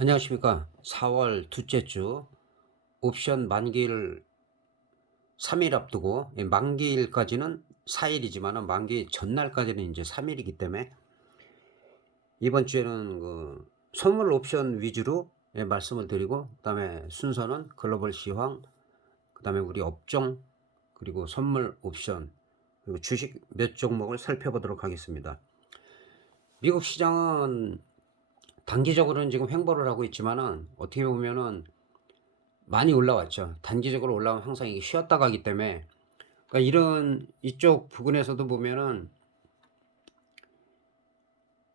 안녕하십니까. 4월 둘째 주 옵션 만기일 3일 앞두고 만기일까지는 4일이지만 만기 전날까지는 이제 3일이기 때문에 이번 주에는 선물 옵션 위주로 말씀을 드리고, 그다음에 순서는 글로벌 시황, 그다음에 우리 업종, 그리고 선물 옵션, 그리고 주식 몇 종목을 살펴보도록 하겠습니다. 미국 시장은 단기적으로는 지금 횡보를 하고 있지만은 어떻게 보면은 많이 올라왔죠. 단기적으로 올라오면 항상 이게 쉬었다 가기 때문에, 그러니까 이런 이쪽 부분에서도 보면은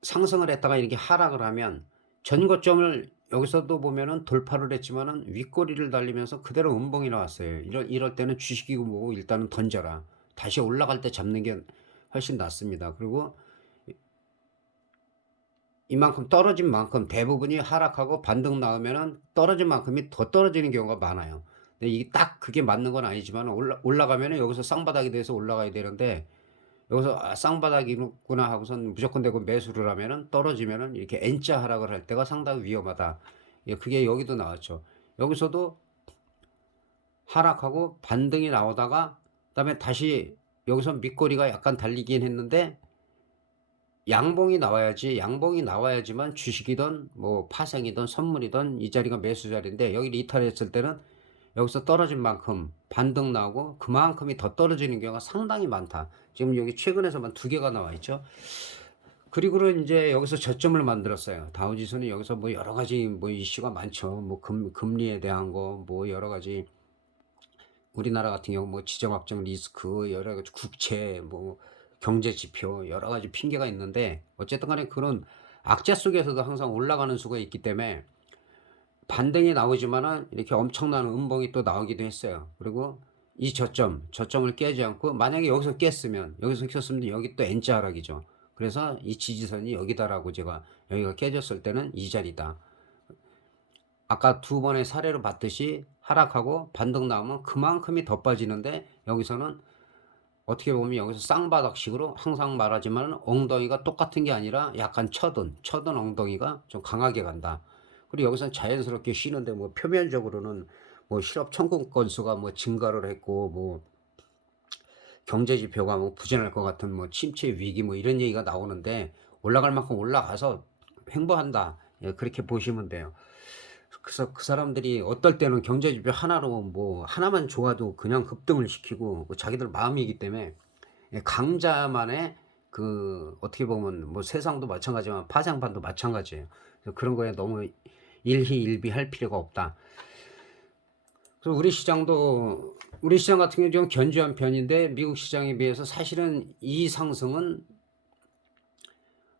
상승을 했다가 이렇게 하락을 하면 전고점을 여기서도 보면은 돌파를 했지만은 윗꼬리를 달리면서 그대로 음봉이 나왔어요. 이럴 때는 주식이고 뭐고 일단은 던져라. 다시 올라갈 때 잡는 게 훨씬 낫습니다. 그리고 이만큼 떨어진 만큼 대부분이 하락하고 반등 나오면은 떨어진 만큼이 더 떨어지는 경우가 많아요. 근데 이게 딱 그게 맞는 건 아니지만 올라가면은 여기서 쌍바닥이 돼서 올라가야 되는데, 여기서 쌍바닥이구나 하고선 무조건 되고 매수를 하면은 떨어지면은 이렇게 N자 하락을 할 때가 상당히 위험하다. 예, 그게 여기도 나왔죠. 여기서도 하락하고 반등이 나오다가 그다음에 다시 여기서 밑꼬리가 약간 달리긴 했는데, 양봉이 나와야지만 주식이든 뭐 파생이든 선물이든 이 자리가 매수 자리인데, 여기를 이탈했을 때는 여기서 떨어진 만큼 반등 나오고 그만큼이 더 떨어지는 경우가 상당히 많다. 지금 여기 최근에서만 두 개가 나와 있죠. 그리고는 이제 여기서 저점을 만들었어요. 다우지수는 여기서 뭐 여러 가지 뭐 이슈가 많죠. 뭐 금리에 대한 거, 뭐 여러 가지, 우리나라 같은 경우 뭐 지정학적 리스크, 여러 가지 국채, 뭐 경제 지표, 여러 가지 핑계가 있는데, 어쨌든 간에 그런 악재 속에서도 항상 올라가는 수가 있기 때문에 반등이 나오지만은 이렇게 엄청난 음봉이 또 나오기도 했어요. 그리고 이 저점을 깨지 않고 만약에 여기서 깼으면 여기 또 N자 하락이죠. 그래서 이 지지선이 여기다라고, 제가 여기가 깨졌을 때는 이 자리다. 아까 두 번의 사례로 봤듯이 하락하고 반등 나오면 그만큼이 더 빠지는데, 여기서는 어떻게 보면 여기서 쌍바닥식으로, 항상 말하지만 엉덩이가 똑같은 게 아니라 약간 처든 엉덩이가 좀 강하게 간다. 그리고 여기서는 자연스럽게 쉬는데, 뭐 표면적으로는 뭐 실업 청구 건수가 뭐 증가를 했고, 뭐 경제 지표가 뭐 부진할 것 같은 뭐 침체 위기 뭐 이런 얘기가 나오는데, 올라갈 만큼 올라가서 횡보한다. 예, 그렇게 보시면 돼요. 그래서 그 사람들이 어떨 때는 경제 지표 하나로 뭐 하나만 좋아도 그냥 급등을 시키고, 뭐 자기들 마음이기 때문에, 예, 강자만의 어떻게 보면 뭐 세상도 마찬가지지만 파장판도 마찬가지예요. 그래서 그런 거에 너무 일희일비할 필요가 없다. 그래서 우리 시장 같은 경우는 좀 견조한 편인데, 미국 시장에 비해서 사실은 이 상승은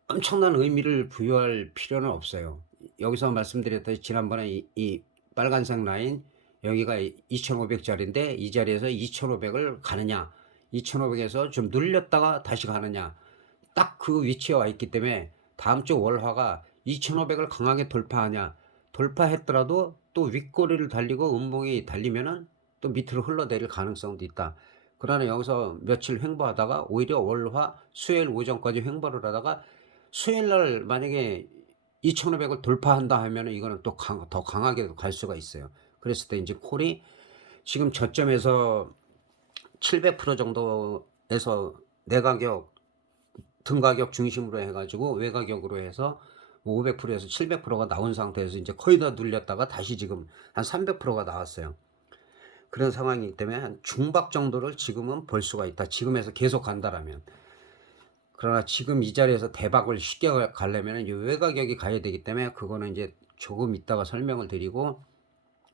엄청난 의미를 부여할 필요는 없어요. 여기서 말씀드렸듯이 지난번에 이 빨간색 라인, 여기가 2500짜리인데 이 자리에서 2500을 가느냐, 2500에서 좀 눌렸다가 다시 가느냐, 딱 그 위치에 와 있기 때문에 다음 주 월화가 2500을 강하게 돌파하냐, 돌파했더라도 또 윗꼬리를 달리고 음봉이 달리면은 또 밑으로 흘러내릴 가능성도 있다. 그러나 여기서 며칠 횡보하다가 오히려 월화 수요일 오전까지 횡보를 하다가 수요일 날 만약에 2500을 돌파한다 하면은 이거는 또 더 강하게 갈 수가 있어요. 그랬을 때 이제 콜이 지금 저점에서 700% 정도에서 내가격 등가격 중심으로 해가지고 외가격으로 해서 500%에서 700%가 나온 상태에서 이제 거의 다 눌렸다가 다시 지금 한 300%가 나왔어요. 그런 상황이기 때문에 한 중박 정도를 지금은 볼 수가 있다. 지금에서 계속 간다라면. 그러나 지금 이 자리에서 대박을 쉽게 가려면 이제 외가격이 가야 되기 때문에, 그거는 이제 조금 이따가 설명을 드리고,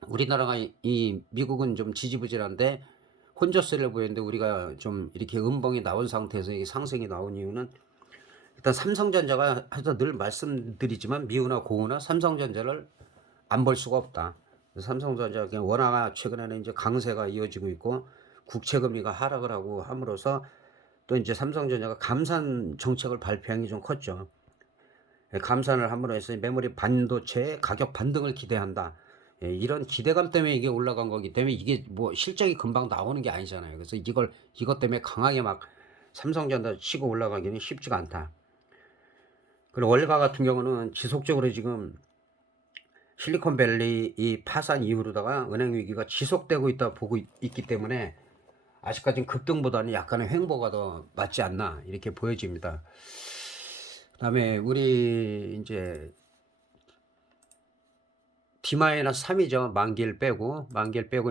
우리나라가 이 미국은 좀 지지부진한데 혼조세를 보이는데, 우리가 좀 이렇게 음봉이 나온 상태에서 이 상승이 나온 이유는, 일단 삼성전자가 하여튼 늘 말씀드리지만 미우나 고우나 삼성전자를 안 볼 수가 없다. 삼성전자 그냥 워낙 최근에는 이제 강세가 이어지고 있고 국채금리가 하락을 하고 함으로써 또 이제 삼성전자가 감산 정책을 발표한 게 좀 컸죠. 예, 감산을 함으로 해서 메모리 반도체의 가격 반등을 기대한다. 예, 이런 기대감 때문에 이게 올라간 거기 때문에, 이게 뭐 실적이 금방 나오는 게 아니잖아요. 그래서 이것 때문에 강하게 막 삼성전자 치고 올라가기는 쉽지가 않다. 그리고 월가 같은 경우는 지속적으로 지금 실리콘밸리 이 파산 이후로다가 은행 위기가 지속되고 있다 보고 있기 때문에 아직까지는 급등보다는 약간의 횡보가 더 맞지 않나 이렇게 보여집니다. 그다음에 우리 이제 D-3이죠. 만기를 빼고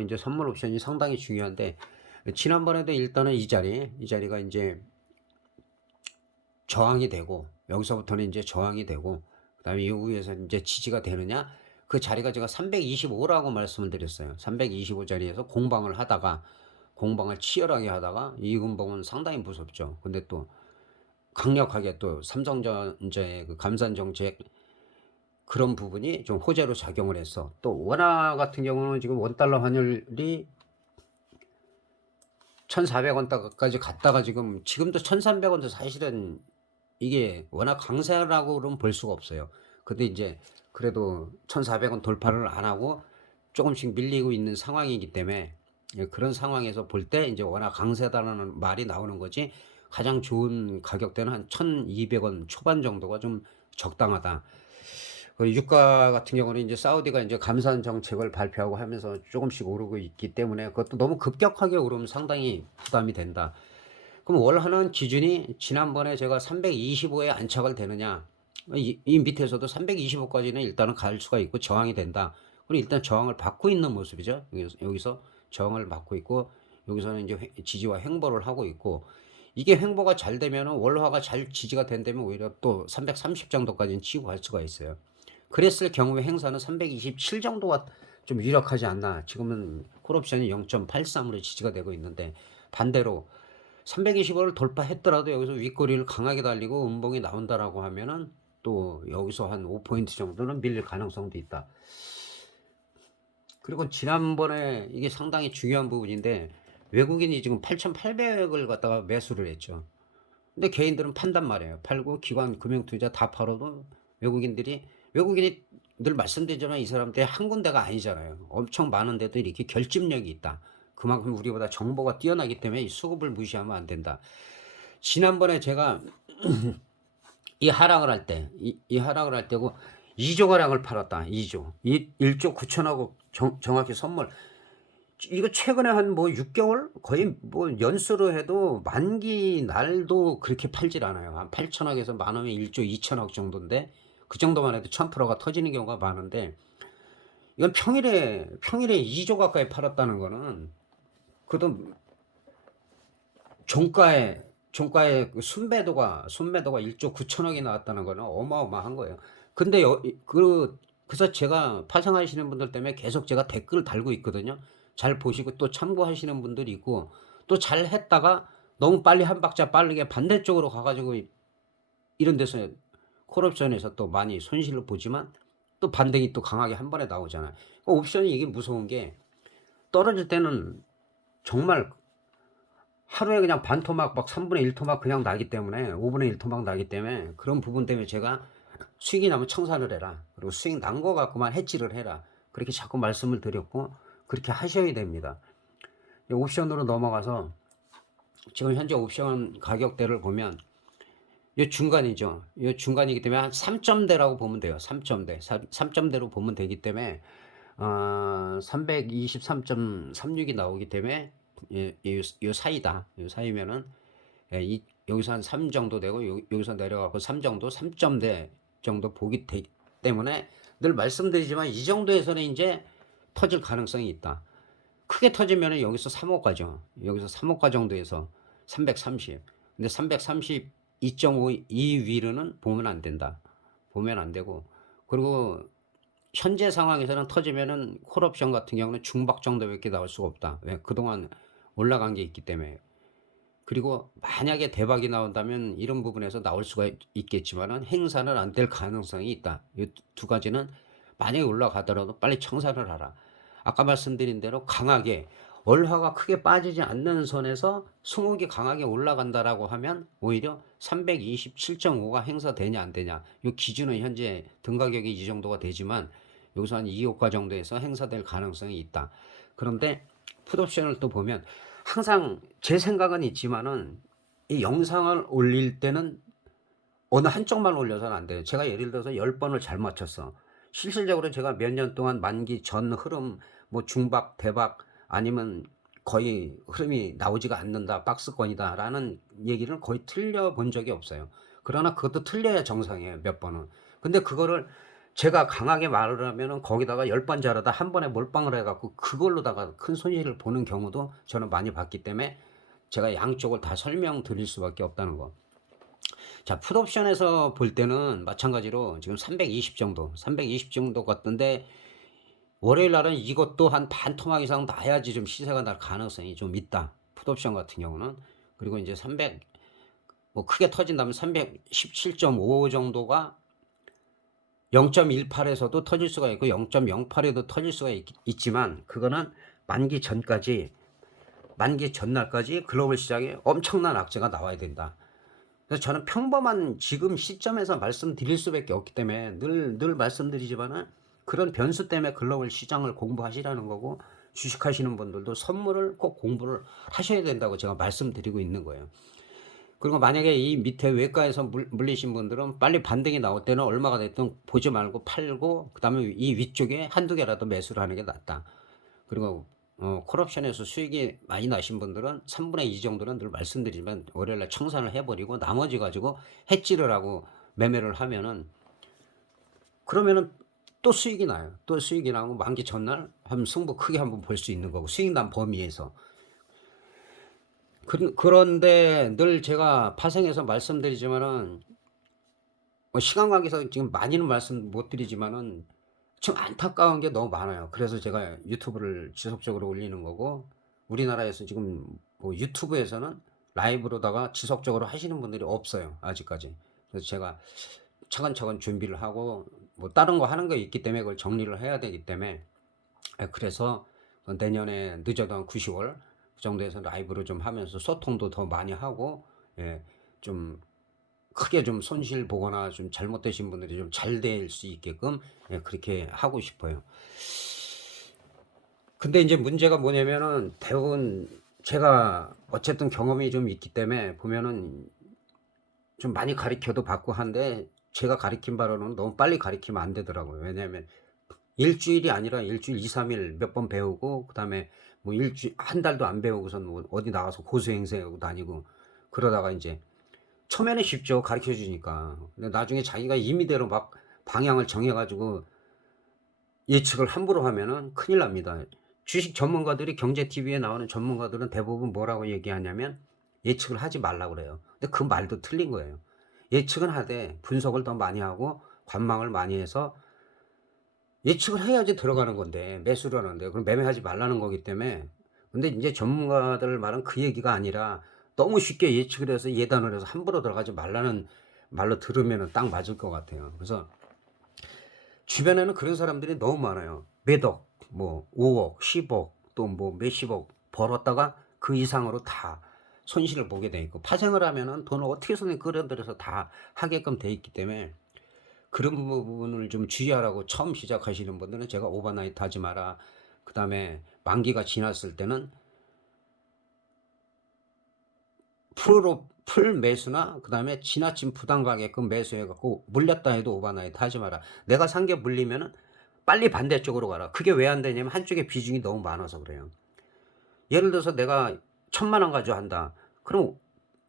이제 선물 옵션이 상당히 중요한데 지난번에도 일단은 이 자리가 이제 저항이 되고 여기서부터는 이제 저항이 되고 그다음에 이후에서 이제 지지가 되느냐 그 자리가 제가 325라고 말씀을 드렸어요. 325 자리에서 공방을 치열하게 하다가 이근봉은 상당히 무섭죠. 근데 또 강력하게 또 삼성전자의 그 감산 정책 그런 부분이 좀 호재로 작용을 해서 또 원화 같은 경우는 지금 원달러 환율이 1,400원까지 갔다가 지금도 1,300원도 사실은 이게 워낙 강세라고는 볼 수가 없어요. 근데 이제 그래도 1,400원 돌파를 안 하고 조금씩 밀리고 있는 상황이기 때문에 그런 상황에서 볼 때 이제 워낙 강세다라는 말이 나오는 거지 가장 좋은 가격대는 한 1,200원 초반 정도가 좀 적당하다. 유가 같은 경우는 이제 사우디가 이제 감산 정책을 발표하고 하면서 조금씩 오르고 있기 때문에 그것도 너무 급격하게 오르면 상당히 부담이 된다. 그럼 월하는 기준이 지난번에 제가 325에 안착을 되느냐 이 밑에서도 325까지는 일단은 갈 수가 있고 저항이 된다. 그럼 일단 저항을 받고 있는 모습이죠. 여기서 저항을 받고 있고 여기서는 이제 지지와 횡보를 하고 있고 이게 횡보가 잘 되면은 월화가 잘 지지가 된다면 오히려 또 330 정도까지는 치고 갈 수가 있어요. 그랬을 경우에 행사는 327 정도가 좀 유력하지 않나. 지금은 콜옵션이 0.83으로 지지가 되고 있는데 반대로 325를 돌파했더라도 여기서 윗꼬리를 강하게 달리고 음봉이 나온다라고 하면은 또 여기서 한 5포인트 정도는 밀릴 가능성도 있다. 그리고 지난번에 이게 상당히 중요한 부분인데 외국인이 지금 8,800을 갖다가 매수를 했죠. 근데 개인들은 판단 말이에요. 팔고 기관 금융투자 다 팔아도 외국인이 늘 말씀드리지만 이 사람들 한 군데가 아니잖아요. 엄청 많은데도 이렇게 결집력이 있다. 그만큼 우리보다 정보가 뛰어나기 때문에 이 수급을 무시하면 안 된다. 지난번에 제가 이 하락을 할 때, 이 하락을 할 때고 2조 가량을 팔았다. 2조. 1조 9천하고 정확히 선물. 이거 최근에 한 뭐 6개월 거의 뭐 연수로 해도 만기 날도 그렇게 팔질 않아요. 한 8천억에서 많으면 1조 2천억 정도인데 그 정도만 해도 1000%가 터지는 경우가 많은데 이건 평일에 2조 가까이 팔았다는 거는 그래도 종가의 그 순매도가 1조 9천억이 나왔다는 거는 어마어마한 거예요. 근데 그래서 제가 파생하시는 분들 때문에 계속 제가 댓글을 달고 있거든요. 잘 보시고 또 참고하시는 분들이 있고 또 잘 했다가 너무 빨리 한 박자 빠르게 반대쪽으로 가가지고 이런 데서 콜옵션에서 또 많이 손실을 보지만 또 반등이 또 강하게 한 번에 나오잖아요. 옵션이 이게 무서운 게 떨어질 때는 정말 하루에 그냥 반토막 막 3분의 1 토막 그냥 나기 때문에 5분의 1 토막 나기 때문에 그런 부분 때문에 제가 수익이 나면 청산을 해라. 그리고 수익 난 거 갖고만 해지를 해라. 그렇게 자꾸 말씀을 드렸고 그렇게 하셔야 됩니다. 옵션으로 넘어가서 지금 현재 옵션 가격대를 보면 이 중간이죠. 이 중간이기 때문에 한 3점대라고 보면 돼요. 3점대로 보면 되기 때문에 323.36이 나오기 때문에 이 사이다. 이 사이면은 여기서 한 3 정도 되고 여기서 내려가고 3 정도, 3점대 정도 보기 때문에 늘 말씀드리지만 이 정도에서는 이제 터질 가능성이 있다. 크게 터지면은 여기서 3호가죠. 여기서 3호가 정도에서 330. 근데 332.5 이 위로는 보면 안 된다. 보면 안 되고 그리고 현재 상황에서는 터지면은 콜옵션 같은 경우는 중박 정도밖에 나올 수가 없다. 왜? 그동안 올라간 게 있기 때문에. 그리고 만약에 대박이 나온다면 이런 부분에서 나올 수가 있겠지만은 행사는 안 될 가능성이 있다. 이 두 가지는 만약에 올라가더라도 빨리 청산을 하라. 아까 말씀드린 대로 강하게 월화가 크게 빠지지 않는 선에서 승옥이 강하게 올라간다라고 하면 오히려 327.5가 행사되냐 안 되냐. 이 기준은 현재 등가격이 이 정도가 되지만 여기서 한 2호가 정도에서 행사될 가능성이 있다. 그런데 풋옵션을 또 보면 항상 제 생각은 있지만은 이 영상을 올릴 때는 어느 한쪽만 올려서는 안 돼요. 제가 예를 들어서 10번을 잘 맞췄어. 실질적으로 제가 몇 년 동안 만기 전 흐름 뭐 중박, 대박 아니면 거의 흐름이 나오지가 않는다, 박스권이다라는 얘기를 거의 틀려 본 적이 없어요. 그러나 그것도 틀려야 정상이에요, 몇 번은. 근데 그거를 제가 강하게 말을 하면은 거기다가 10번 잘하다 한 번에 몰빵을 해 갖고 그걸로다가 큰 손실을 보는 경우도 저는 많이 봤기 때문에 제가 양쪽을 다 설명드릴 수밖에 없다는 거. 자, 풋옵션에서 볼 때는 마찬가지로 지금 320 정도, 320 정도 같던데 월요일 날은 이것도 한 반 토막 이상 나야지 좀 시세가 날 가능성이 좀 있다. 풋옵션 같은 경우는. 그리고 이제 300, 뭐 크게 터진다면 317.55 정도가 0.18에서도 터질 수가 있고 0.08에도 터질 수가 있지만 그거는 만기 전까지, 만기 전날까지 글로벌 시장에 엄청난 악재가 나와야 된다. 그래서 저는 평범한 지금 시점에서 말씀드릴 수밖에 없기 때문에 늘 말씀드리지만은 그런 변수 때문에 글로벌 시장을 공부하시라는 거고, 주식하시는 분들도 선물을 꼭 공부를 하셔야 된다고 제가 말씀드리고 있는 거예요. 그리고 만약에 이 밑에 외과에서 물리신 분들은 빨리 반등이 나올 때는 얼마가 됐든 보지 말고 팔고, 그 다음에 이 위쪽에 한두 개라도 매수를 하는 게 낫다. 그리고 콜옵션에서 수익이 많이 나신 분들은 3분의 2 정도는 늘 말씀드리지만 월요일날 청산을 해버리고 나머지 가지고 해지를 하고 매매를 하면은, 그러면은 또 수익이 나요. 또 수익이 나고 만기 전날 한번 승부 크게 한번 볼 수 있는 거고, 수익 난 범위에서. 그런데 늘 제가 파생해서 말씀드리지만은 시간 관계상 지금 많이는 말씀 못 드리지만은 좀 안타까운 게 너무 많아요. 그래서 제가 유튜브를 지속적으로 올리는 거고, 우리나라에서 지금 뭐 유튜브에서는 라이브로다가 지속적으로 하시는 분들이 없어요, 아직까지. 그래서 제가 차근차근 준비를 하고 뭐 다른 거 하는 거 있기 때문에 그걸 정리를 해야 되기 때문에, 그래서 내년에 늦어도 한 9, 10월 그 정도에서 라이브로 좀 하면서 소통도 더 많이 하고, 예, 좀 크게 좀 손실 보거나 좀 잘못되신 분들이 좀 잘 될 수 있게끔, 예, 그렇게 하고 싶어요. 근데 이제 문제가 뭐냐면은 대부분 제가 어쨌든 경험이 좀 있기 때문에 보면은 좀 많이 가르쳐도 받고 한데, 제가 가르친 바로는 너무 빨리 가르치면 안 되더라고요. 왜냐하면 일주일이 아니라 일주일 2, 3일 몇 번 배우고, 그 다음에 뭐 한 달도 안 배우고선 뭐 어디 나가서 고수행세하고 다니고 그러다가 이제 처음에는 쉽죠, 가르쳐 주니까. 근데 나중에 자기가 임의대로 막 방향을 정해가지고 예측을 함부로 하면은 큰일 납니다. 주식 전문가들이, 경제 TV에 나오는 전문가들은 대부분 뭐라고 얘기하냐면 예측을 하지 말라고 그래요. 근데 그 말도 틀린 거예요. 예측은 하되 분석을 더 많이 하고 관망을 많이 해서 예측을 해야지 들어가는 건데, 매수를 하는데 그럼 매매하지 말라는 거기 때문에. 근데 이제 전문가들 말은 그 얘기가 아니라 너무 쉽게 예측을 해서 예단을 해서 함부로 들어가지 말라는 말로 들으면은 딱 맞을 것 같아요. 그래서 주변에는 그런 사람들이 너무 많아요. 몇억, 뭐 5억, 10억, 또 뭐 몇십억 벌었다가 그 이상으로 다 손실을 보게 돼 있고, 파생을 하면은 돈을 어떻게든 끌어들여서 다 하게끔 돼 있기 때문에 그런 부분을 좀 주의하라고. 처음 시작하시는 분들은 제가 오버나이트 하지 마라, 그 다음에 만기가 지났을 때는 풀 매수나 그 다음에 지나친 부담 가게끔 매수해갖고 물렸다 해도 오버나이트 하지 마라. 내가 산 게 물리면은 빨리 반대쪽으로 가라. 그게 왜 안 되냐면 한쪽에 비중이 너무 많아서 그래요. 예를 들어서 내가 1,000만 원 가지고 한다. 그럼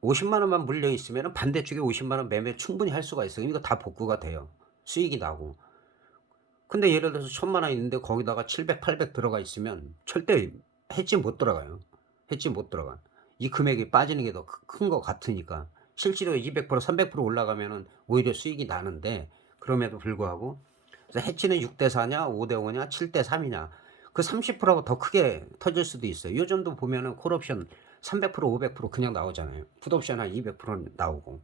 50만 원만 물려 있으면 반대쪽에 50만 원 매매 충분히 할 수가 있어요. 이거 다 복구가 돼요. 수익이 나고. 근데 예를 들어서 1,000만 원 있는데 거기다가 700, 800 들어가 있으면 절대 해지 못 들어가요. 해지 못 들어가. 이 금액이 빠지는 게 더 큰 것 같으니까. 실제로 200%, 300% 올라가면은 오히려 수익이 나는데, 그럼에도 불구하고 그래서 해치는 6대 4냐, 5대 5냐, 7대 3이냐. 그 30%가 더 크게 터질 수도 있어요. 요즘도 보면은 콜옵션 300%, 500% 그냥 나오잖아요. 풋옵션 한 200% 나오고.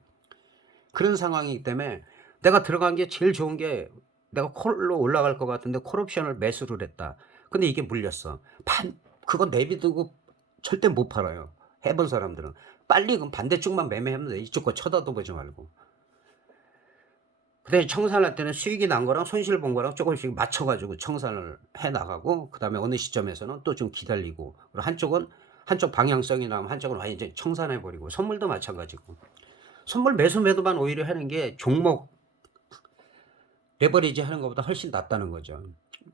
그런 상황이기 때문에 내가 들어간 게 제일 좋은 게, 내가 콜로 올라갈 것 같은데 콜옵션을 매수를 했다. 근데 이게 물렸어. 그거 내비두고 절대 못 팔아요. 해본 사람들은. 빨리 그럼 반대쪽만 매매하면 돼. 이쪽 거 쳐다도 보지 말고. 근데 청산할 때는 수익이 난 거랑 손실 본 거랑 조금씩 맞춰가지고 청산을 해 나가고, 그 다음에 어느 시점에서는 또 좀 기다리고, 그리고 한쪽 방향성이 나오면 한쪽은 완전히 청산해 버리고. 선물도 마찬가지고. 선물 매수 매도만 오히려 하는 게 종목 레버리지 하는 것보다 훨씬 낫다는 거죠.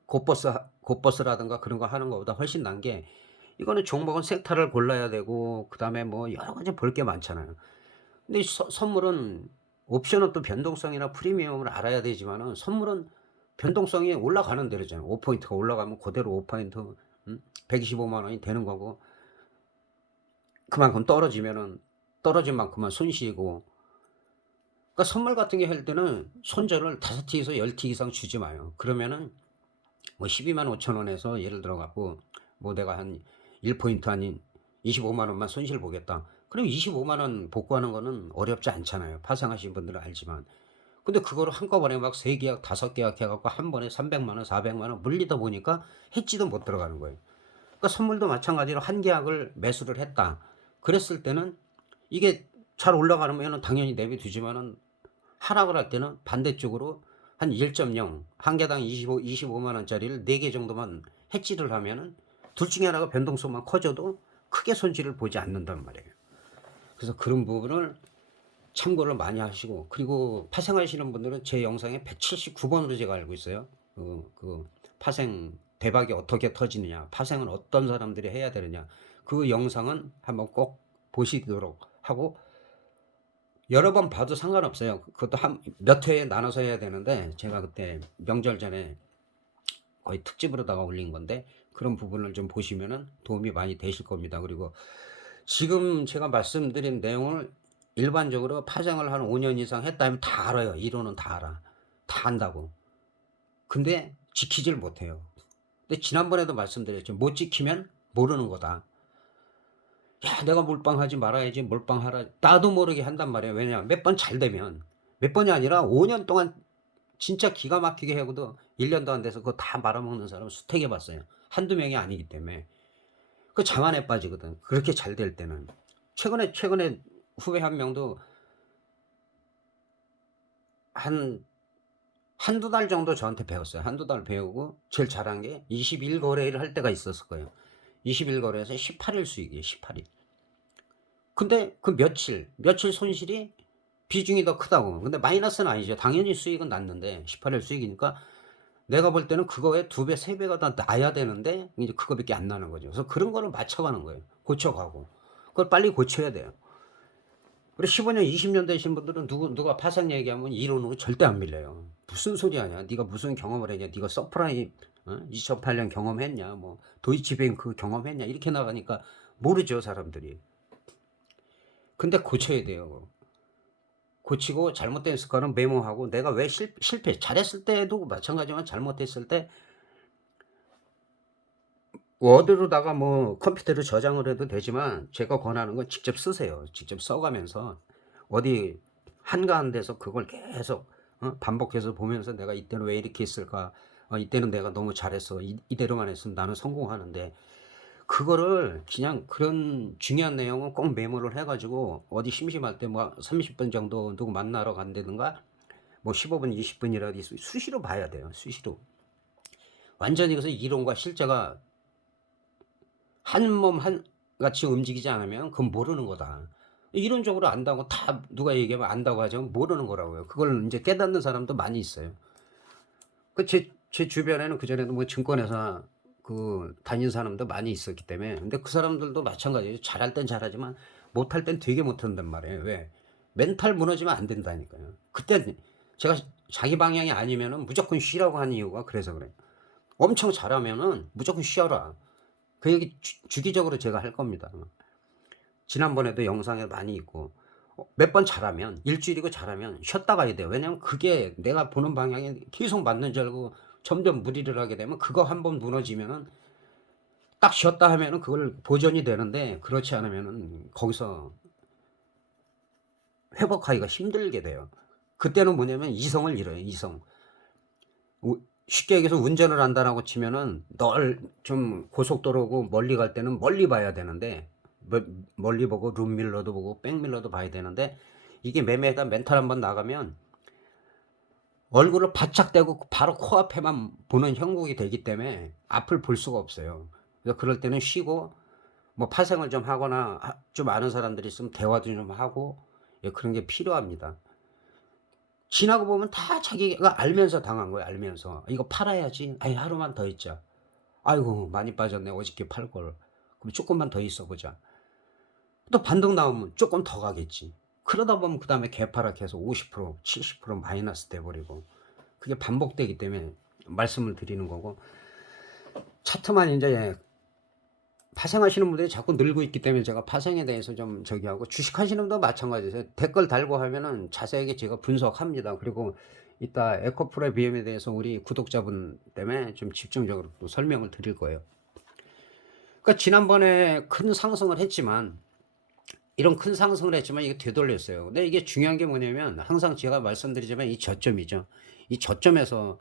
곧버스라든가 그런 거 하는 것보다 훨씬 난 게, 이거는 종목은 섹터를 골라야 되고 그다음에 뭐 여러 가지 볼 게 많잖아요. 근데 선물은, 옵션은 또 변동성이나 프리미엄을 알아야 되지만은 선물은 변동성이 올라가는 대로잖아요. 5 포인트가 올라가면 고대로 5 포인트, 125만 원이 되는 거고, 그만큼 떨어지면은 떨어진 만큼만 손실이고. 그러니까 선물 같은 게 할 때는 손절을 5티에서 10티 이상 주지 마요. 그러면은 뭐 12만 5천 원에서 예를 들어 갖고 뭐 내가 한 1 포인트 아닌 25만 원만 손실 보겠다. 그럼 25만 원 복구하는 거는 어렵지 않잖아요. 파생하신 분들은 알지만. 근데 그거를 한꺼번에 막 3계약 5계약 해 갖고 한 번에 300만 원 400만 원 물리다 보니까 해지도 못 들어가는 거예요. 그러니까 선물도 마찬가지로 한 계약을 매수를 했다. 그랬을 때는 이게 잘 올라가면 당연히 내비두지만은, 하락을 할 때는 반대쪽으로 한 1.0, 한 개당 25만 원짜리를 4개 정도만 해지를 하면은 둘 중에 하나가 변동성만 커져도 크게 손실을 보지 않는단 말이에요. 그래서 그런 부분을 참고를 많이 하시고, 그리고 파생하시는 분들은 제 영상에 179번으로 제가 알고 있어요. 파생 대박이 어떻게 터지느냐, 파생은 어떤 사람들이 해야 되느냐, 그 영상은 한번 꼭 보시도록 하고, 여러 번 봐도 상관없어요. 그것도 몇 회에 나눠서 해야 되는데, 제가 그때 명절 전에 거의 특집으로다가 올린 건데, 그런 부분을 좀 보시면은 도움이 많이 되실 겁니다. 그리고 지금 제가 말씀드린 내용을 일반적으로 파생을 한 5년 이상 했다 하면 다 알아요. 이론은 다 알아. 다 안다고. 근데 지키질 못해요. 근데 지난번에도 말씀드렸죠. 못 지키면 모르는 거다. 야, 내가 몰빵하지 말아야지, 몰빵하라. 나도 모르게 한단 말이에요. 왜냐, 몇 번 잘 되면, 몇 번이 아니라 5년 동안 진짜 기가 막히게 하고도 1년도 안 돼서 그거 다 말아먹는 사람 수택해 봤어요. 한두 명이 아니기 때문에. 그 자만에 빠지거든. 그렇게 잘 될 때는. 최근에 후배 한 명도 한 한두 달 정도 저한테 배웠어요. 한두 달 배우고 제일 잘한 게 20일 거래를 할 때가 있었을 거예요. 20일 거래에서 18일 수익이에요. 18일. 근데 그 며칠 손실이 비중이 더 크다고. 근데 마이너스는 아니죠. 당연히 수익은 났는데 18일 수익이니까 내가 볼 때는 그거에 2배, 3배가 더 나야 되는데 이제 그거밖에 안 나는 거죠. 그래서 그런 거를 맞춰가는 거예요. 고쳐가고. 그걸 빨리 고쳐야 돼요. 그리고 15년, 20년 되신 분들은 누가 파산 얘기하면 이론으로 절대 안 밀려요. 무슨 소리 하냐? 네가 무슨 경험을 했냐? 네가 서프라임 2008년 경험했냐? 뭐 도이치뱅크 경험했냐? 이렇게 나가니까 모르죠, 사람들이. 근데 고쳐야 돼요. 고치고 잘못된 습관은 메모하고, 내가 왜 실패, 잘했을 때도 마찬가지지만 잘못했을 때 워드로다가 뭐 컴퓨터로 저장을 해도 되지만, 제가 권하는 건 직접 쓰세요. 직접 써가면서 어디 한가한 데서 그걸 계속 반복해서 보면서, 내가 이때는 왜 이렇게 했을까, 이때는 내가 너무 잘했어, 이대로만 했으면 나는 성공하는데, 그거를 그냥 그런 중요한 내용은 꼭 메모를 해가지고 어디 심심할 때 뭐 30분 정도 누구 만나러 간다든가 뭐 15분 20분이라도 수시로 봐야 돼요. 수시로. 완전히 그래서 이론과 실제가 한 몸 한 같이 움직이지 않으면 그건 모르는 거다. 이론적으로 안다고 다 누가 얘기하면 안다고 하죠. 모르는 거라고요. 그걸 이제 깨닫는 사람도 많이 있어요. 제 주변에는 그전에도 뭐 증권회사 다닌 사람도 많이 있었기 때문에. 근데 그 사람들도 마찬가지예요. 잘할 땐 잘하지만 못할 땐 되게 못한단 말이에요. 왜? 멘탈 무너지면 안 된다니까요. 그때 제가 자기 방향이 아니면은 무조건 쉬라고 하는 이유가 그래서 그래요. 엄청 잘하면은 무조건 쉬어라. 그 얘기 주기적으로 제가 할 겁니다. 지난번에도 영상에 많이 있고, 몇 번 잘하면, 일주일이고 잘하면 쉬었다 가야 돼요. 왜냐면 그게 내가 보는 방향에 계속 맞는 줄 알고 점점 무리를 하게 되면, 그거 한 번 무너지면은 딱 쉬었다 하면은 그걸 보존이 되는데, 그렇지 않으면은 거기서 회복하기가 힘들게 돼요. 그때는 뭐냐면 이성을 잃어요. 이성. 쉽게 얘기해서 운전을 한다라고 치면은 널 좀 고속도로고 멀리 갈 때는 멀리 봐야 되는데, 멀리 보고 룸밀러도 보고 백밀러도 봐야 되는데, 이게 매매하다 멘탈 한번 나가면 얼굴을 바짝 대고 바로 코앞에만 보는 형국이 되기 때문에 앞을 볼 수가 없어요. 그래서 그럴 때는 쉬고, 뭐 파생을 좀 하거나 좀 아는 사람들이 있으면 대화도 좀 하고, 예, 그런 게 필요합니다. 지나고 보면 다 자기가 알면서 당한 거예요, 알면서. '이거 팔아야지. 아이 하루만 더 있자. 아이고 많이 빠졌네. 어저께 팔걸. 그럼 쪼끔만 더 있어 보자.' 또 반등 나오면 쪼끔 더 가겠지. 그러다 보면 그다음에 개파락해서 50% 70% 마이너스 돼 버리고 그게 반복되기 때문에 말씀을 드리는 거고, 차트만 인제 파생하시는 분들이 자꾸 늘고 있기 때문에 제가 파생에 대해서 좀 저기 하고, 주식하시는 분도 마찬가지세요. 댓글 달고 하면은 자세하게 제가 분석합니다. 그리고 이따 에코프로 BM에 대해서 우리 구독자분 때문에 좀 집중적으로 또 설명을 드릴 거예요. 그러니까 지난번에 큰 상승을 했지만, 이런 큰 상승을 했지만 이게 되돌렸어요. 근데 이게 중요한 게 뭐냐면 항상 제가 말씀드리지만 이 저점이죠. 이 저점에서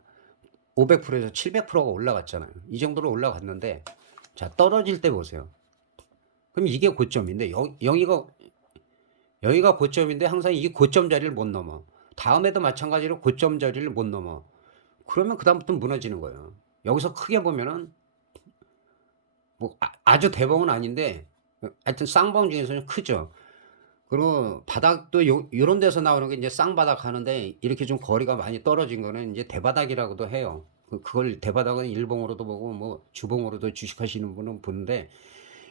500%에서 700%가 올라갔잖아요. 이 정도로 올라갔는데, 자 떨어질 때 보세요. 그럼 이게 고점인데 여기가 고점인데 항상 이 고점 자리를 못 넘어. 다음에도 마찬가지로 고점 자리를 못 넘어. 그러면 그다음부터 무너지는 거예요. 여기서 크게 보면은 뭐 아주 대봉은 아닌데 하여튼 쌍봉 중에서는 크죠. 그리고 바닥도 요런 데서 나오는 게 이제 쌍바닥 하는데, 이렇게 좀 거리가 많이 떨어진 거는 이제 대바닥이라고도 해요. 그걸 대바닥은 일봉으로도 보고 뭐 주봉으로도 주식하시는 분은 보는데,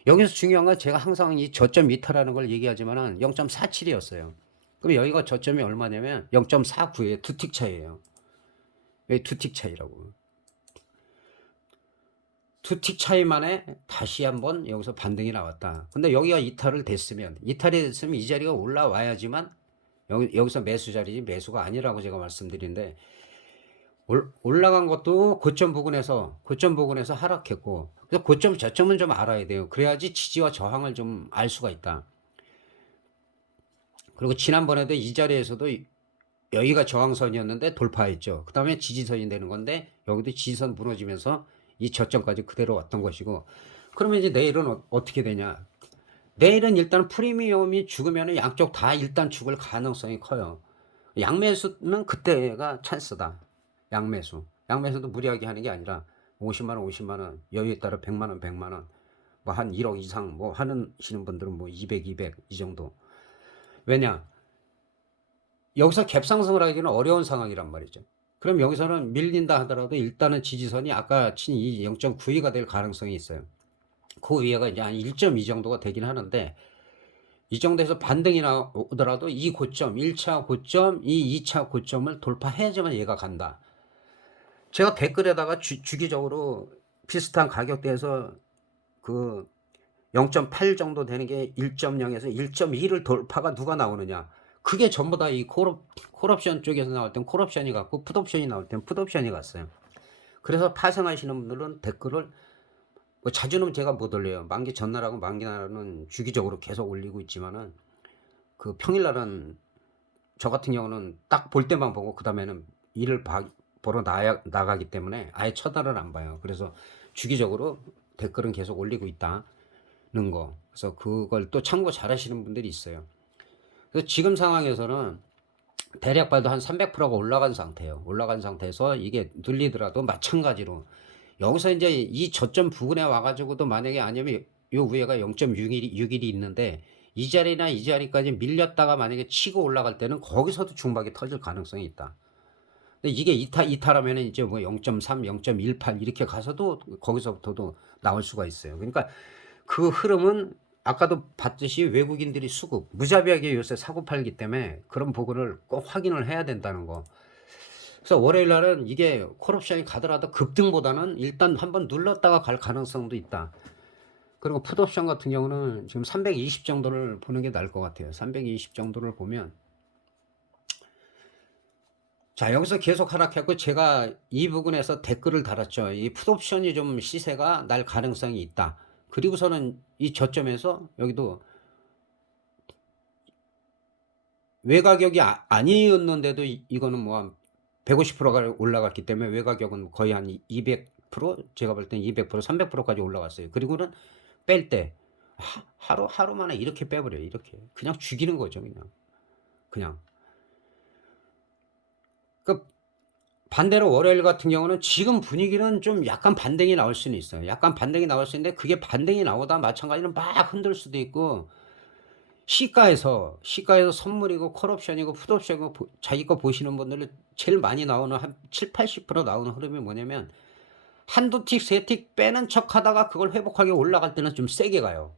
여기서 중요한 건 제가 항상 이 저점 이탈하는 걸 얘기하지만은 0.47이었어요. 그럼 여기가 저점이 얼마냐면 0.49예요. 두 틱 차이예요. 여기 두 틱 차이라고. 두 틱 차이 만에 다시 한번 여기서 반등이 나왔다. 근데 여기가 이탈이 됐으면 이 자리가 올라와야지만 여기서 매수 자리지 매수가 아니라고 제가 말씀드리는데, 올라간 것도 고점 부근에서 하락했고, 그래서 고점 저점은 좀 알아야 돼요. 그래야지 지지와 저항을 좀 알 수가 있다. 그리고 지난번에도 이 자리에서도 여기가 저항선이었는데 돌파했죠. 그 다음에 지지선이 되는 건데 여기도 지지선 무너지면서 이 저점까지 그대로 왔던 것이고, 그러면 이제 내일은 어떻게 되냐. 내일은 일단 프리미엄이 죽으면 양쪽 다 일단 죽을 가능성이 커요. 양매수는 그때가 찬스다. 양매수도 무리하게 하는 게 아니라 50만원 50만원 여유에 따라 100만원 100만원 뭐 한 1억 이상 뭐 하시는 분들은 뭐 200 이 정도. 왜냐, 여기서 갭상승을 하기는 어려운 상황이란 말이죠. 그럼 여기서는 밀린다 하더라도 일단은 지지선이 아까 친 이 0.92가 될 가능성이 있어요. 그 위에가 이제 한 1.2 정도가 되긴 하는데, 이 정도에서 반등이 나오더라도 이 고점 1차 고점 이 2차 고점을 돌파해야지만 얘가 간다. 제가 댓글에다가 주기적으로 비슷한 가격대에서 그 0.8 정도 되는 게 1.0에서 1.2를 돌파가 누가 나오느냐. 그게 전부 다 이 콜옵션 쪽에서 나올 땐 콜옵션이 갔고 풋옵션이 나올 땐 풋옵션이 갔어요. 그래서 파생하시는 분들은 댓글을 뭐 자주는 제가 못 올려요. 만기 전날하고 만기 날은 주기적으로 계속 올리고 있지만은, 그 평일날은 저 같은 경우는 딱 볼 때만 보고 그다음에는 일을 보러 나가기 때문에 아예 쳐다를 안 봐요. 그래서 주기적으로 댓글은 계속 올리고 있다는 거. 그래서 그걸 또 참고 잘하시는 분들이 있어요. 그래서 지금 상황에서는 대략 봐도 한 300%가 올라간 상태예요. 올라간 상태에서 이게 눌리더라도 마찬가지로 여기서 이제 이 저점 부근에 와가지고도 만약에 아니면 요 위에가 0.6일이 있는데, 이 자리나 이 자리까지 밀렸다가 만약에 치고 올라갈 때는 거기서도 중박이 터질 가능성이 있다. 근데 이게 이탈하면 이제 뭐 0.3, 0.18 이렇게 가서도 거기서부터도 나올 수가 있어요. 그러니까 그 흐름은 아까도 봤듯이 외국인들이 무자비하게 요새 사고 팔기 때문에 그런 부분을 꼭 확인을 해야 된다는 거. 그래서 월요일 날은 이게 콜옵션이 가더라도 급등보다는 일단 한번 눌렀다가 갈 가능성도 있다. 그리고 풋옵션 같은 경우는 지금 320 정도를 보는 게 나을 것 같아요. 320 정도를 보면, 자 여기서 계속 하락했고 제가 이 부분에서 댓글을 달았죠. 이 풋옵션이 좀 시세가 날 가능성이 있다. 그리고서는 이 저점에서 여기도 외가격이 아니었는데도 이거는 뭐 한 150%가 올라갔기 때문에 외가격은 거의 한 200%, 제가 볼 땐 200% 300%까지 올라갔어요. 그리고는 뺄 때 하루 만에 이렇게 빼버려요. 이렇게 그냥 죽이는 거죠. 그냥 그 반대로 월요일 같은 경우는 지금 분위기는 좀 약간 반등이 나올 수는 있어요. 약간 반등이 나올 수 있는데 그게 반등이 나오다 마찬가지로 막 흔들 수도 있고, 시가에서 선물이고 콜옵션이고 풋옵션이고 자기 거 보시는 분들은 제일 많이 나오는 한 70-80% 나오는 흐름이 뭐냐면 한두 틱 세 틱 빼는 척하다가 그걸 회복하게 올라갈 때는 좀 세게 가요.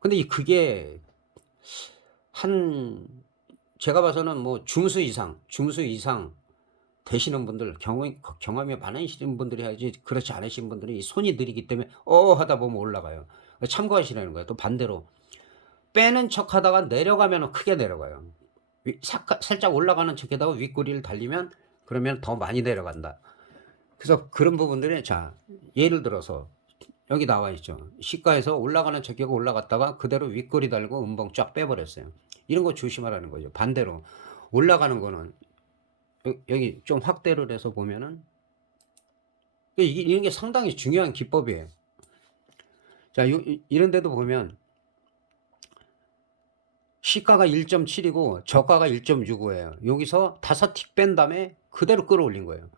근데 그게 한 제가 봐서는 뭐 중수 이상 되시는 분들 경험이 많으신 분들이 해야지, 그렇지 않으신 분들이 손이 느리기 때문에 하다 보면 올라가요. 참고하시라는 거예요. 또 반대로 빼는 척하다가 내려가면은 크게 내려가요. 살짝 올라가는 척하다가 윗꼬리를 달리면 그러면 더 많이 내려간다. 그래서 그런 부분들이, 자 예를 들어서 여기 나와 있죠. 시가에서 올라가는 척하고 올라갔다가 그대로 윗꼬리 달고 음봉 쫙 빼버렸어요. 이런 거 조심하라는 거죠. 반대로 올라가는 거는 여기 좀 확대를 해서 보면은 이런 게 상당히 중요한 기법이에요. 자, 이런 데도 보면 시가가 1.7이고 저가가 1.65예요. 여기서 5틱 뺀 다음에 그대로 끌어올린 거예요.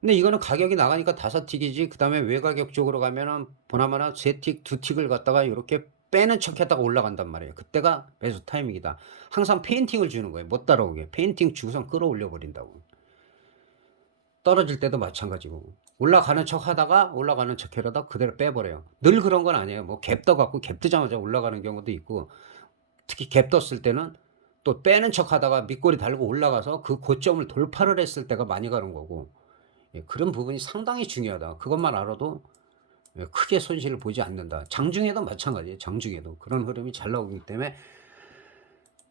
근데 이거는 가격이 나가니까 5틱이지, 그 다음에 외가격 쪽으로 가면은 보나마나 3틱, 2틱을 갖다가 이렇게 빼는 척 했다가 올라간단 말이에요. 그때가 매수 타이밍이다. 항상 페인팅을 주는 거예요. 못 따라오게. 페인팅 주고선 끌어올려 버린다고. 떨어질 때도 마찬가지고. 올라가는 척 하다가 올라가는 척 하다가 그대로 빼버려요. 늘 그런 건 아니에요. 뭐 갭 떠갖고 갭 뜨자마자 올라가는 경우도 있고, 특히 갭 떴을 때는 또 빼는 척 하다가 밑꼬리 달고 올라가서 그 고점을 돌파를 했을 때가 많이 가는 거고, 그런 부분이 상당히 중요하다. 그것만 알아도 크게 손실을 보지 않는다. 장중에도 마찬가지예요. 장중에도 그런 흐름이 잘 나오기 때문에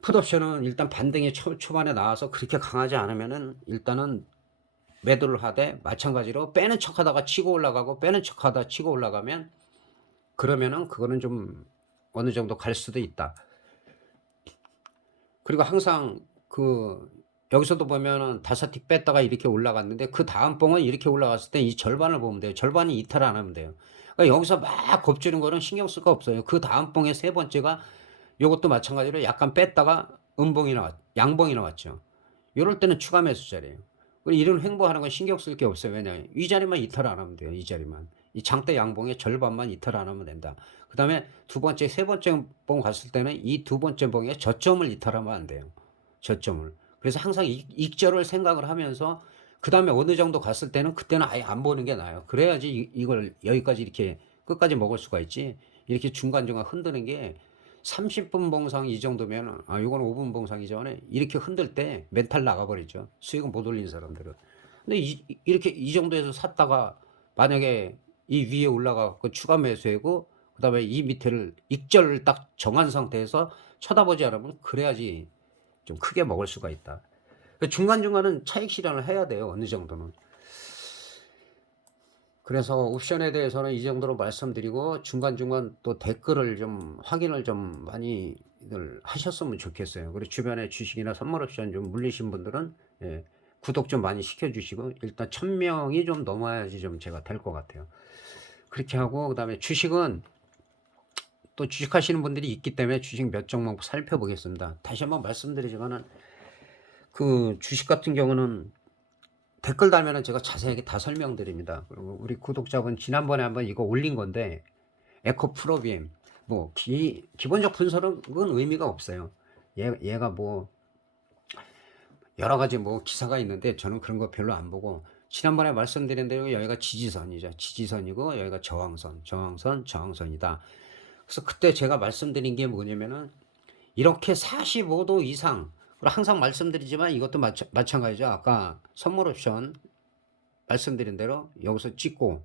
풋옵션은 일단 반등이 초반에 나와서 그렇게 강하지 않으면은 일단은 매도를 하되, 마찬가지로 빼는 척하다가 치고 올라가고 빼는 척하다 치고 올라가면 그러면은 그거는 좀 어느 정도 갈 수도 있다. 그리고 항상 여기서도 보면은 5틱 뺐다가 이렇게 올라갔는데 그 다음 봉은 이렇게 올라갔을 때 이 절반을 보면 돼요. 절반이 이탈 안 하면 돼요. 그러니까 여기서 막 겁주는 거는 신경 쓸 거 없어요. 그 다음 봉의 세 번째가 요것도 마찬가지로 약간 뺐다가 양봉이 나왔죠. 요럴 때는 추가 매수 자리예요. 이런 횡보하는 건 신경 쓸 게 없어요. 왜냐하면 이 자리만 이탈 안 하면 돼요. 이 자리만. 이 장대 양봉의 절반만 이탈 안 하면 된다. 그 다음에 두 번째, 세 번째 봉 갔을 때는 이 두 번째 봉의 저점을 이탈하면 안 돼요. 저점을. 그래서 항상 익절을 생각을 하면서 그 다음에 어느 정도 갔을 때는 그때는 아예 안 보는 게 나아요. 그래야지 이걸 여기까지 이렇게 끝까지 먹을 수가 있지. 이렇게 중간중간 흔드는 게 30분 봉상 이 정도면, 이건 5분 봉상이죠. 이렇게 흔들 때 멘탈 나가버리죠. 수익은 못 올린 사람들은. 근데 이렇게 이 정도에서 샀다가 만약에 이 위에 올라가고 추가 매수하고 그 다음에 이 밑에를 익절을 딱 정한 상태에서 쳐다보지 않으면 그래야지 좀 크게 먹을 수가 있다. 중간중간은 차익 실현을 해야 돼요. 어느 정도는. 그래서 옵션에 대해서는 이 정도로 말씀드리고, 중간중간 또 댓글을 좀 확인을 좀 많이 하셨으면 좋겠어요. 그리고 주변에 주식이나 선물 옵션 좀 물리신 분들은 구독 좀 많이 시켜주시고, 일단 1000명이 좀 넘어야지 좀 제가 될 것 같아요. 그렇게 하고, 그 다음에 주식은 또 주식하시는 분들이 있기 때문에 주식 몇 종목 살펴보겠습니다. 다시 한번 말씀드리지만은 주식 같은 경우는 댓글 달면은 제가 자세하게 다 설명드립니다. 그리고 우리 구독자분 지난번에 한번 이거 올린 건데, 에코프로비엠 뭐 기본적 분석은 의미가 없어요. 얘가 뭐 여러 가지 뭐 기사가 있는데 저는 그런 거 별로 안 보고, 지난번에 말씀드린 대로 여기가 지지선이죠. 지지선이고 여기가 저항선이다. 그래서 그때 제가 말씀드린 게 뭐냐면은 이렇게 45도 이상, 항상 말씀드리지만 이것도 마찬가지죠. 아까 선물 옵션 말씀드린 대로 여기서 찍고,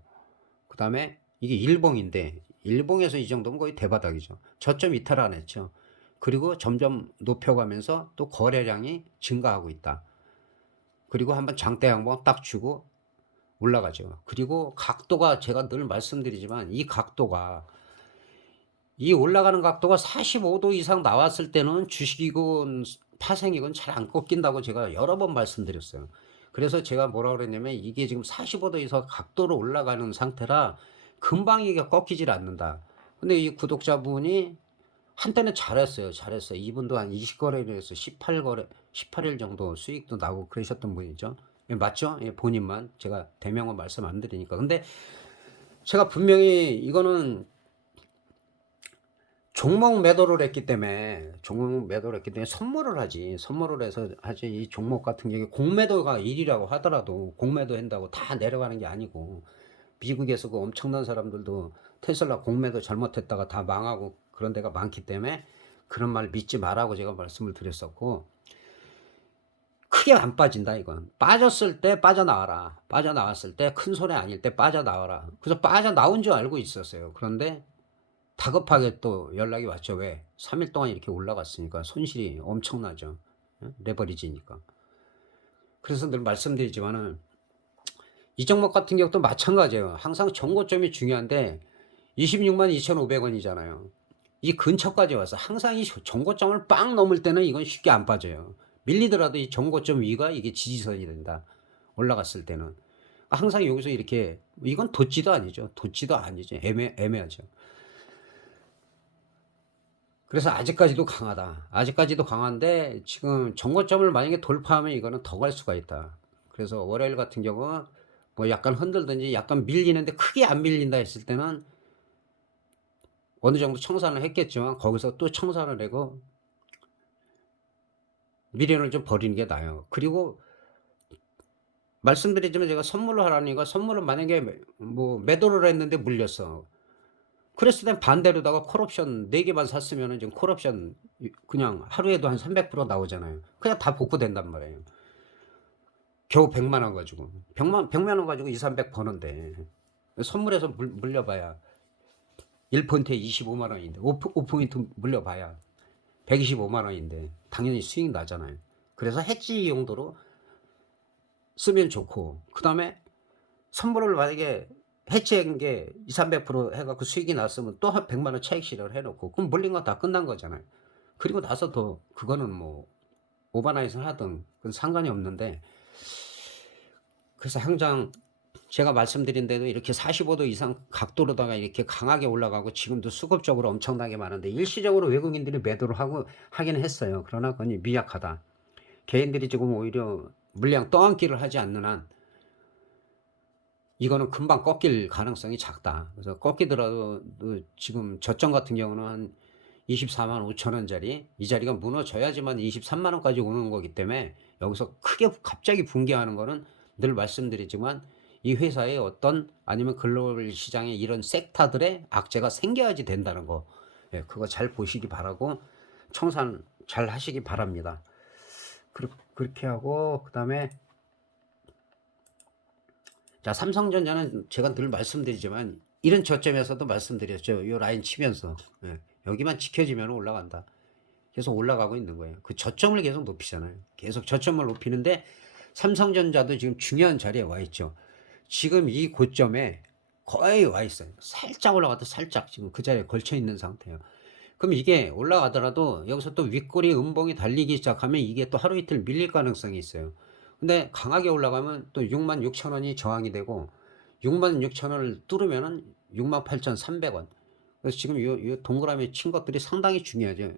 그 다음에 이게 일봉인데 일봉에서 이 정도면 거의 대바닥이죠. 저점 이탈 안 했죠. 그리고 점점 높여가면서 또 거래량이 증가하고 있다. 그리고 한번 장대 양봉 딱 주고 올라가죠. 그리고 각도가 제가 늘 말씀드리지만 이 올라가는 각도가 45도 이상 나왔을 때는 주식이건 파생이건 잘 안 꺾인다고 제가 여러 번 말씀드렸어요. 그래서 제가 뭐라 그랬냐면 이게 지금 45도 이상 각도로 올라가는 상태라 금방 이게 꺾이질 않는다. 근데 이 구독자분이 한때는 잘했어요. 이분도 한 20거래를 해서 18일 정도 수익도 나고 그러셨던 분이죠. 맞죠? 본인만. 제가 대명은 말씀 안 드리니까. 근데 제가 분명히 이거는 종목 매도를 했기 때문에 선물을 하지. 선물을 해서 하지. 이 종목 같은 경우에 공매도가 일이라고 하더라도 공매도 한다고 다 내려가는 게 아니고, 미국에서 그 엄청난 사람들도 테슬라 공매도 잘못했다가 다 망하고 그런 데가 많기 때문에 그런 말 믿지 말라고 제가 말씀을 드렸었고, 크게 안 빠진다 이건. 빠졌을 때 빠져나와라. 빠져나왔을 때 큰 손해 아닐 때 빠져나와라. 그래서 빠져나온 줄 알고 있었어요. 그런데 다급하게 또 연락이 왔죠. 왜? 3일 동안 이렇게 올라갔으니까 손실이 엄청나죠. 레버리지니까. 그래서 늘 말씀드리지만은 이 종목 같은 경우도 마찬가지예요. 항상 정고점이 중요한데 26만 2,500원이잖아요. 이 근처까지 와서 항상 이 정고점을 빵 넘을 때는 이건 쉽게 안 빠져요. 밀리더라도 이 정고점 위가 이게 지지선이 된다. 올라갔을 때는. 항상 여기서 이렇게, 이건 돋지도 아니죠. 돋지도 아니죠. 애매하죠. 그래서 아직까지도 강하다. 아직까지도 강한데 지금 정고점을 만약에 돌파하면 이거는 더 갈 수가 있다. 그래서 월요일 같은 경우 뭐 약간 흔들든지 약간 밀리는데 크게 안 밀린다 했을 때는 어느 정도 청산을 했겠지만 거기서 또 청산을 내고 미련을 좀 버리는 게 나아요. 그리고 말씀드리지만 제가 선물로 하라니까, 선물을 만약에 뭐 매도를 했는데 물렸어. 그랬을 땐 반대로다가 콜옵션 4개만 샀으면은 지금 콜옵션 그냥 하루에도 한 300% 나오잖아요. 그냥 다 복구된단 말이에요. 겨우 100만 원 가지고. 100만 원 가지고 2, 300 버는데. 선물해서 물려봐야 1%에 25만 원인데, 5포인트 물려봐야 125만 원인데, 당연히 수익 나잖아요. 그래서 해지 용도로 쓰면 좋고, 그 다음에 선물을 만약에 해치한 게 2, 300% 해갖고 수익이 났으면 또 한 100만 원 차익 실현을 해놓고, 그럼 물린 건 다 끝난 거잖아요. 그리고 나서 더, 그거는 뭐, 오버나잇을 하든, 그건 상관이 없는데, 그래서 항상 제가 말씀드린 대로 이렇게 45도 이상 각도로다가 이렇게 강하게 올라가고 지금도 수급적으로 엄청나게 많은데 일시적으로 외국인들이 매도를 하긴 했어요. 그러나 그건 미약하다. 개인들이 지금 오히려 물량 떠안기를 하지 않는 한 이거는 금방 꺾일 가능성이 작다. 그래서 꺾이더라도 지금 저점 같은 경우는 한 24만 5천 원짜리, 이 자리가 무너져야지만 23만 원까지 오는 거기 때문에 여기서 크게 갑자기 붕괴하는 거는 늘 말씀드리지만 이 회사의 어떤, 아니면 글로벌 시장의 이런 섹터들의 악재가 생겨야지 된다는 거, 예, 그거 잘 보시기 바라고 청산 잘 하시기 바랍니다. 그렇게 하고, 그 다음에 자, 삼성전자는 제가 늘 말씀드리지만 이런 저점에서도 말씀드렸죠. 이 라인 치면서, 예, 여기만 지켜지면 올라간다. 계속 올라가고 있는 거예요. 그 저점을 계속 높이잖아요. 계속 저점을 높이는데 삼성전자도 지금 중요한 자리에 와 있죠. 지금 이 고점에 거의 와 있어요. 살짝 올라가도 살짝 지금 그 자리에 걸쳐 있는 상태예요. 그럼 이게 올라가더라도 여기서 또 윗꼬리 음봉이 달리기 시작하면 이게 또 하루 이틀 밀릴 가능성이 있어요. 근데 강하게 올라가면 또 6만 6천 원이 저항이 되고 6만 6천 원을 뚫으면은 6만 8,300원. 그래서 지금 요 동그라미 친 것들이 상당히 중요하죠.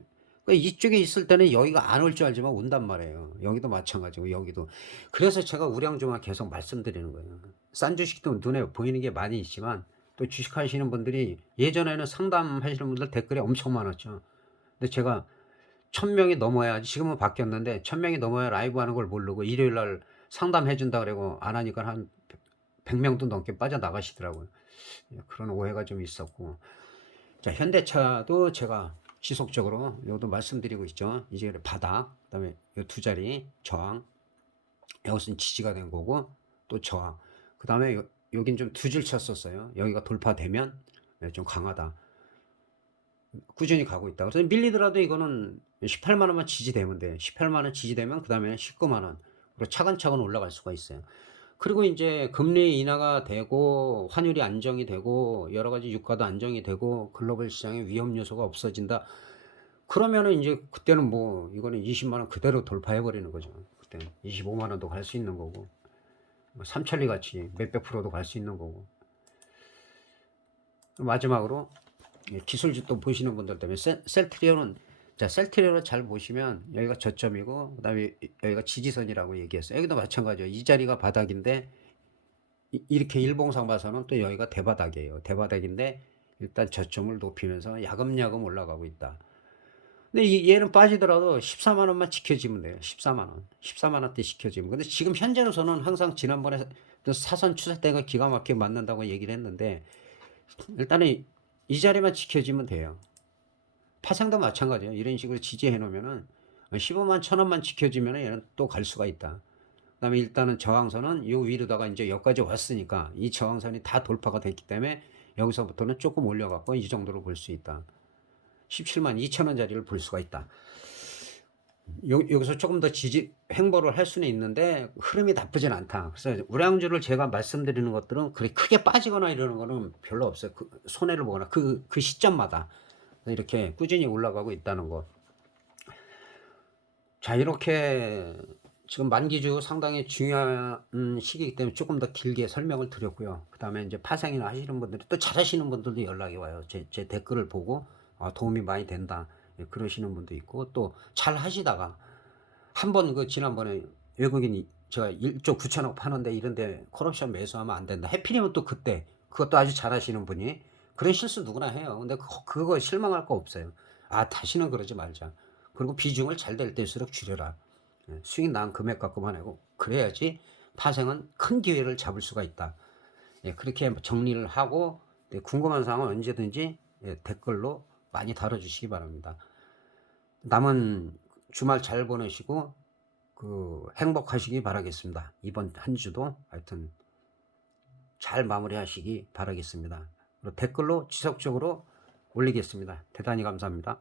그러니까 이쪽에 있을 때는 여기가 안 올 줄 알지만 온단 말이에요. 여기도 마찬가지고 여기도. 그래서 제가 우량주만 계속 말씀드리는 거예요. 싼 주식도 눈에 보이는 게 많이 있지만 또 주식하시는 분들이 예전에는 상담하시는 분들 댓글이 엄청 많았죠. 근데 제가 1000명이 넘어야, 지금은 바뀌었는데 1000명이 넘어야 라이브 하는 걸 모르고 일요일 날 상담해 준다 그러고 안 하니까 한 100명도 넘게 빠져나가시더라고요. 그런 오해가 좀 있었고. 자, 현대차도 제가 지속적으로 여기도 말씀드리고 있죠. 이제 바닥, 그다음에 이 두 자리 저항, 여기서는 지지가 된 거고 또 저항. 그다음에 여긴 좀 두 줄 쳤었어요. 여기가 돌파되면 좀 강하다. 꾸준히 가고 있다. 그래서 밀리더라도 이거는 18만 원만 지지되면 돼. 18만 원 지지되면 그다음에 19만 원. 그리고 차근차근 올라갈 수가 있어요. 그리고 이제 금리 인하가 되고 환율이 안정이 되고 여러 가지 유가도 안정이 되고 글로벌 시장의 위험 요소가 없어진다. 그러면은 이제 그때는 뭐 이거는 20만 원 그대로 돌파해 버리는 거죠. 그때는 25만 원도 갈 수 있는 거고, 삼천리 같이 몇백 프로도 갈 수 있는 거고. 마지막으로 기술주 또 보시는 분들 때문에 셀트리온은, 자, 셀트리온을 잘 보시면 여기가 저점이고 그다음에 여기가 지지선이라고 얘기했어요. 여기도 마찬가지예요. 이 자리가 바닥인데 이렇게 일봉상 봐서는 또 여기가 대바닥이에요. 대바닥인데 일단 저점을 높이면서 야금야금 올라가고 있다. 근데 얘는 빠지더라도 14만 원만 지켜지면 돼요. 14만 원. 14만 원대 지켜지면. 근데 지금 현재로서는 항상 지난번에 사선 추세 때가 기가 막히게 맞는다고 얘기를 했는데 일단은 이 자리만 지켜지면 돼요. 파생도 마찬가지예요. 이런 식으로 지지해 놓으면은 15만 1,000원만 지켜지면 얘는 또 갈 수가 있다. 그다음에 일단은 저항선은 요 위로다가 이제 여기까지 왔으니까 이 저항선이 다 돌파가 됐기 때문에 여기서부터는 조금 올려갖고 이 정도로 볼 수 있다. 17만 2천원짜리를 볼 수가 있다. 여기서 조금 더 지지 횡보를 할 수는 있는데 흐름이 나쁘진 않다. 그래서 우량주를 제가 말씀드리는 것들은 그렇게 크게 빠지거나 이러는 거는 별로 없어요. 손해를 보거나 그 시점마다 이렇게 꾸준히 올라가고 있다는 것. 자, 이렇게 지금 만기주 상당히 중요한 시기이기 때문에 조금 더 길게 설명을 드렸고요. 그 다음에 이제 파생이나 하시는 분들이 또 잘하시는 분들도 연락이 와요. 제 댓글을 보고 도움이 많이 된다. 그러시는 분도 있고 또 잘 하시다가 한번 지난번에 외국인이 제가 1조 9천억 파는데 이런데 콜옵션 매수하면 안 된다. 해필이면 또 그때 그것도 아주 잘하시는 분이 그런 실수 누구나 해요. 근데 그거 실망할 거 없어요. 다시는 그러지 말자. 그리고 비중을 잘 될 때일수록 줄여라. 수익 난 금액 갖고만 하고 그래야지 파생은 큰 기회를 잡을 수가 있다. 그렇게 정리를 하고 궁금한 사항은 언제든지 댓글로 많이 달아주시기 바랍니다. 남은 주말 잘 보내시고 행복하시기 바라겠습니다. 이번 한 주도 하여튼 잘 마무리하시기 바라겠습니다. 댓글로 지속적으로 올리겠습니다. 대단히 감사합니다.